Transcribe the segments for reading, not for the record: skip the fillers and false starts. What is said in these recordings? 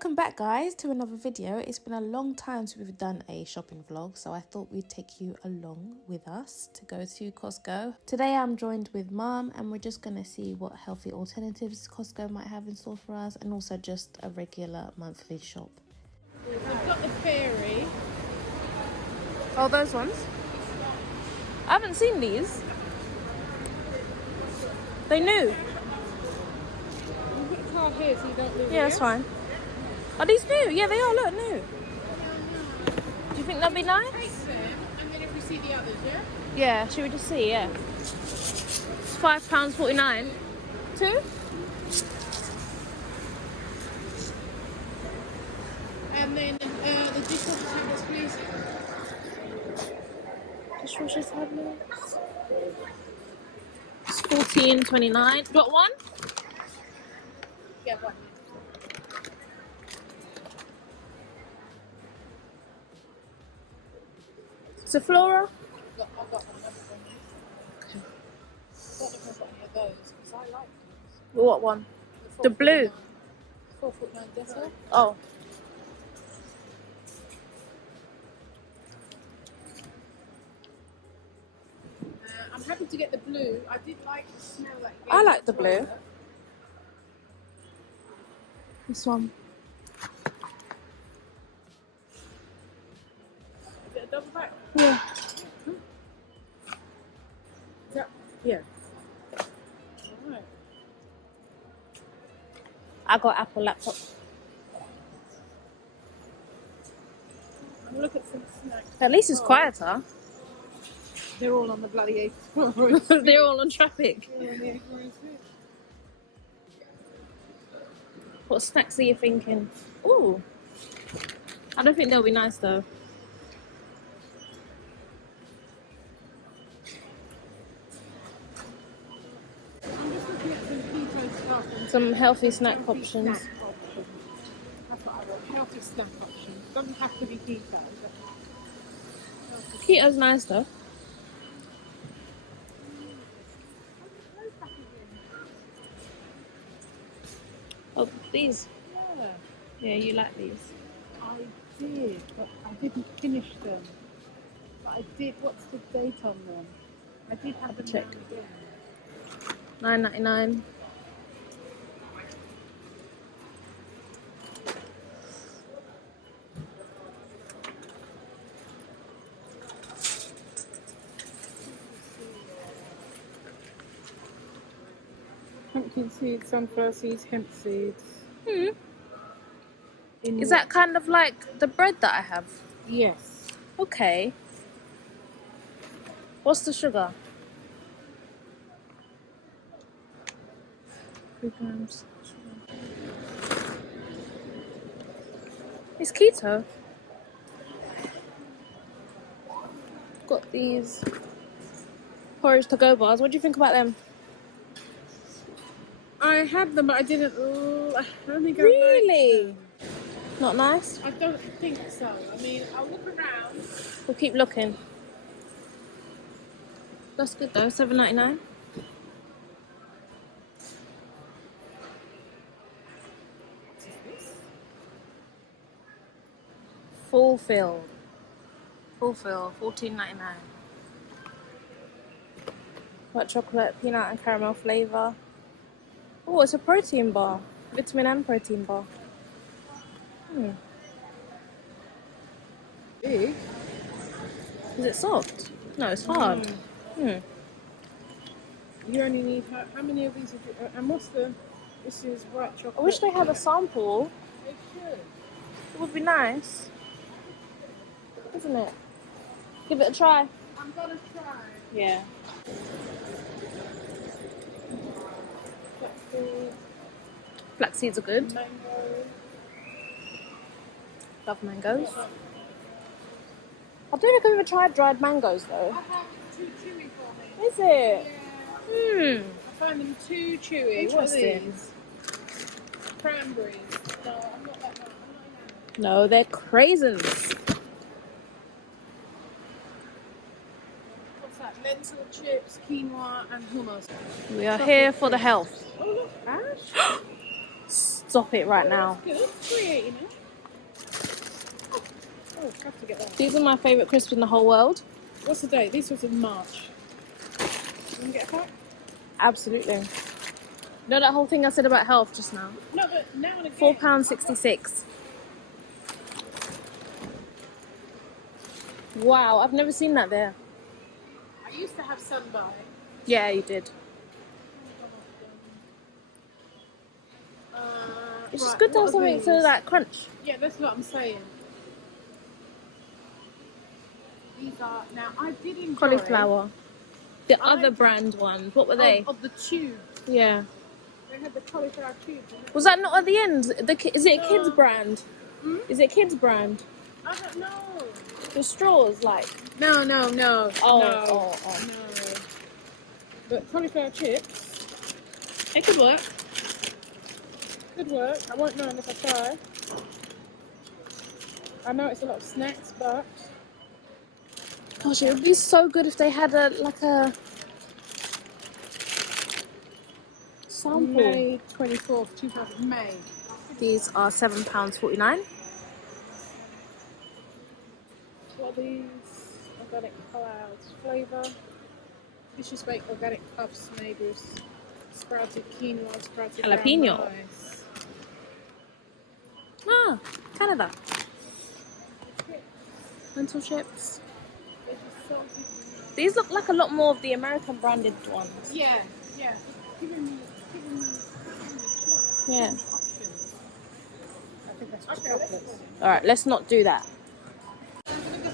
Welcome back guys to another video. It's been a long time since we've done a shopping vlog, so I thought we'd take you along with us to go to Costco. Today I'm joined with Mum and we're just going to see what healthy alternatives Costco might have in store for us, and also just a regular monthly shop. We've got the fairy. Oh, those ones? I haven't seen these. They new. We've got a card here so you don't lose it. Yeah, that's fine. Are these new? Yeah, they are. Look, new. Do you think that'd be nice? Take them and then if we see the others, yeah? Yeah, should we just see? Yeah. It's £5.49. Two? And then the dishwasher tablets, please. Dishwasher tablets. It's £14.29. Got one? Yeah, one. Sephora? I've got one. I don't know if I've got any of those because I like these. What one? The blue. £4.49 Dettol. Oh. I'm happy to get the blue. I did like the smell that it gave I like the to blue. toilet. This one. Is it a double back? Yeah. Yeah. Alright. I got Apple laptop. I'm looking at some snacks. At least it's quieter. They're all on the bloody A4. They're all on traffic. What snacks are you thinking? Ooh. I don't think they'll be nice though. I'm just looking at some keto stuff and Some healthy snack healthy options. snack options. That's what I want. Healthy snack options. Doesn't have to be keto. But healthy. Keto's nice though. Oh, these. Yeah, Yeah, you like these. I did, but I didn't finish them. But I did. What's the date on them? I did have a check. now and again. £9.99. Pumpkin seeds, sunflower seeds, hemp seeds. Is that kind of like the bread that I have? Yes. Okay. What's the sugar? 3 grams. It's keto. Got these porridge to go bars. What do you think about them? I had them, but I didn't. I don't think I Really? liked them. Not nice? I don't think so. I mean, I'll look around. We'll keep looking. That's good though, £7.99. What is this? Fulfill, £14.99. White chocolate, peanut and caramel flavour. Oh, it's a protein bar. Vitamin and protein bar. Big. Is it soft? No, it's hard. You only need how many of these? And what's the? This is white chocolate. I wish they had a sample. They should. It would be nice. Isn't it? Give it a try. I'm gonna try. Yeah. Flaxseed, Black seeds are good. mango. Love mangoes. I don't think I've ever tried dried mangoes though. I have too chewy for me. Is it? Yeah. I find them too chewy. What are Interesting. these? Cranberries. No, I'm not that one. I'm not No, they're craisins. What's that? Lentil chips, quinoa, and hummus. We are here for the health. Oh, look, ash. Stop it right now. That's good. 3.80 now. Oh, have to get that. These are my favourite crisps in the whole world. What's the date? This was in March. You want to get a pack? Absolutely. You know that whole thing I said about health just now? No, but now and again. £4.66. Wow, I've never seen that there. I used to have Sunby. Yeah, you did. It's just good to have something to like crunch. Yeah, that's what I'm saying. These are now. I did enjoy Cauliflower. The other brand ones. What were they? of the tube. Yeah. They had the cauliflower tube. Was that not at the end? Is it a kids No. brand? Hmm? Is it a kids brand? I don't know. The straws, like. No. Oh, No. oh. No. But cauliflower chips, it could work. Could work. I won't know unless I try. I know it's a lot of snacks, but Gosh, it would be so good if they had a sample. May 24th, 2000 May. These are £7.49. Slobbies, organic clouds, flavour. Dishes baked organic puffs made with sprouted quinoa, sprouted Jalapeno. brown rice. Ah, Canada. Lentil chips. These look like a lot more of the American branded ones. Yeah. Giving me Yeah. options. I think that's just chocolates. Alright, let's not do that.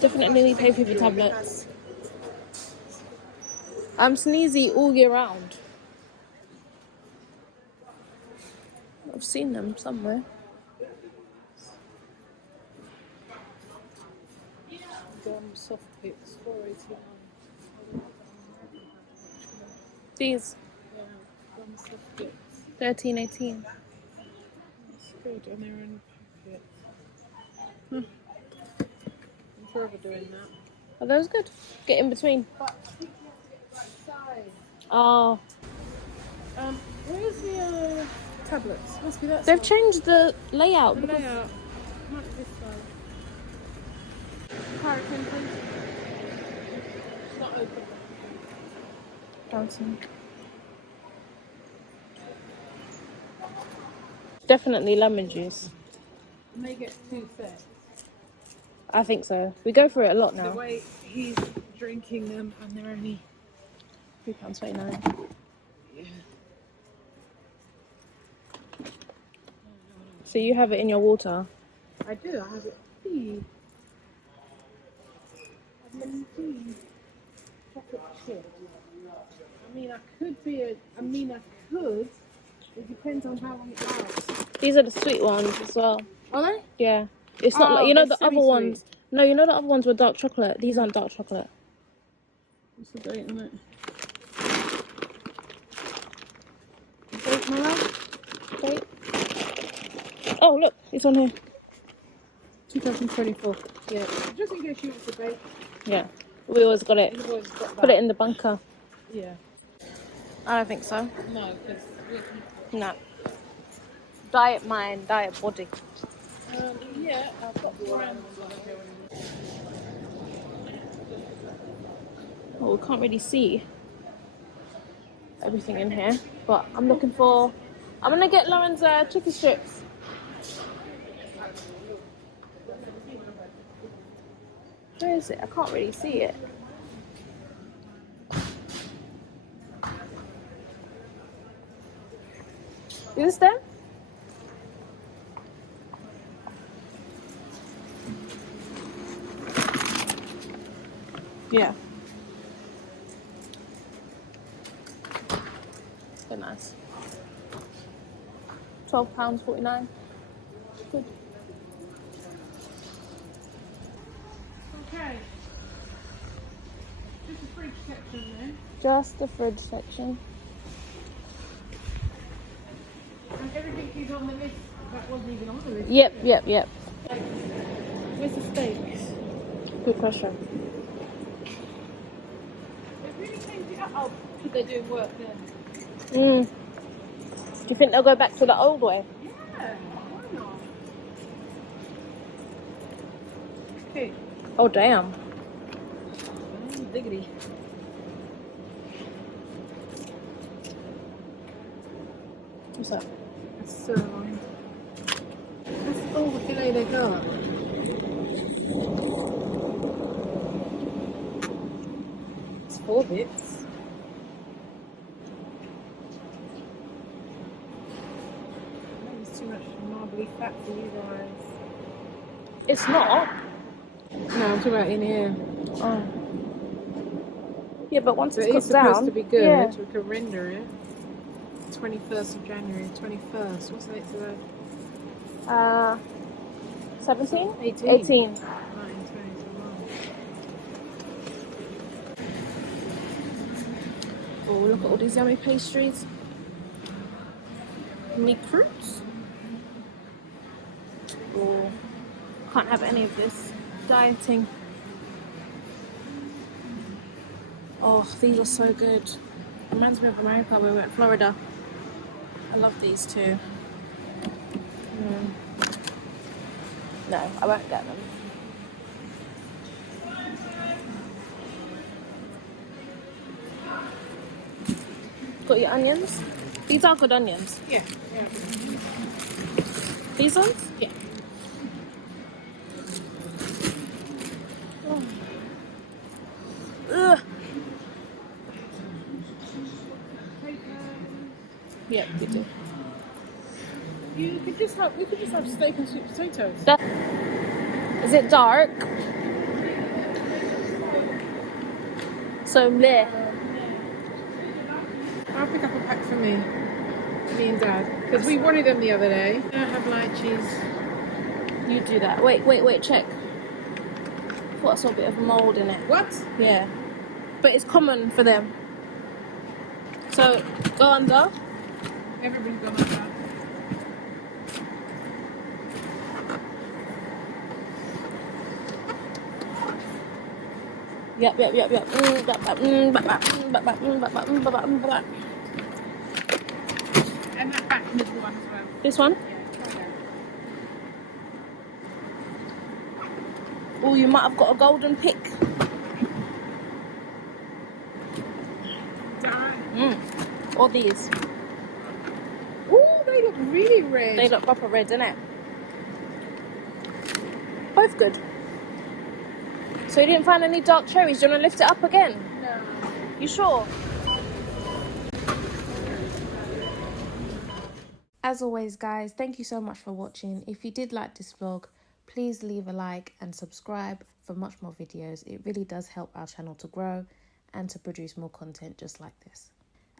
Definitely need paper tablets. I'm sneezy all year round. I've seen them somewhere. Gum soft picks, 4.81. These, Yeah, gum soft picks. £13.18. That's good, and they're in a packet. I'm forever doing that. Are those good? Get in between. But I think you have to get the right size. Oh, Where's the tablets? Must be that they've side. changed the layout. The layout. Might be this side. Hurricane, please. It's not open. Fountain. Definitely lemon juice. And they get too thick. I think so. We go for it a lot The now. way he's drinking them, and they're only £3.29. yeah. So you have it in your water. I do. I have it. Tea. Lemon tea. Chocolate chip. I could. It depends on how long it lasts. These are the sweet ones as well. Are they? Yeah. It's not Oh, like, you know, they're the other semi-sweet. ones. No, you know the other ones were dark chocolate. These aren't dark chocolate. What's the date on it? Date, my love? Wait. Oh, look, it's on here. 2024. Yeah. Just in case you want to bake. Yeah. We always got it. You've always got that. Put it in the bunker. Yeah. I don't think so. No, because No. Diet mind, diet body. yeah, I've got the around. Well, we can't really see everything in here, but I'm looking for. I'm gonna get Lauren's chicken strips. Where is it? I can't really see it. Is this them? Yeah. So nice. £12.49. Good. Okay. Just a fridge section then. Just the fridge section. And everything is on the list that wasn't even on the list. Yep. Where's the steaks? Good question. They really changed it up. Oh, because they're doing work then. Do you think they'll go back to the old way? Yeah. Oh, damn. Diggity. What's that? That's sirloin. That's all the filet they got. It's 4 bits. That is too much marbly fat for you guys. It's not. No, I'm talking about in here. Oh. Yeah, but once But it's it's cooked supposed down, to be good. yeah. We can render it. 21st of January. 21st. What's the date today? 17? 18. 18. 19, 20, 21. Oh, look at all these yummy pastries. Mini fruits. Oh, can't have any of this. Dieting. Oh, these are so good. Reminds me of America when we were in Florida. I love these too. No, I won't get them. Got your onions? These are good onions. Yeah. Yeah. These ones? Yeah. Ugh. Yep, we do. You could just have. We could just have steak and sweet potatoes. Is it dark? So bleh. I'll pick up a pack for me and Dad, because we wanted them the other day. I don't have lychees. You do that. Wait, check. Thought I saw a bit of mould in it. What? Yeah. But it's common for them. So go under. Everybody's gone like that. Yep. And that back middle one as well. This one? Oh, you might have got a golden pick. Or these. Oh, they look really red. They look proper red, innit? Both good. So you didn't find any dark cherries? Do you want to lift it up again? No. You sure? As always, guys, thank you so much for watching. If you did like this vlog, please leave a like and subscribe for much more videos. It really does help our channel to grow and to produce more content just like this.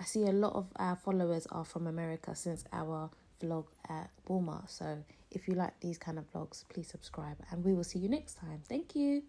I see a lot of our followers are from America since our vlog at Walmart. So if you like these kind of vlogs, please subscribe and we will see you next time. Thank you.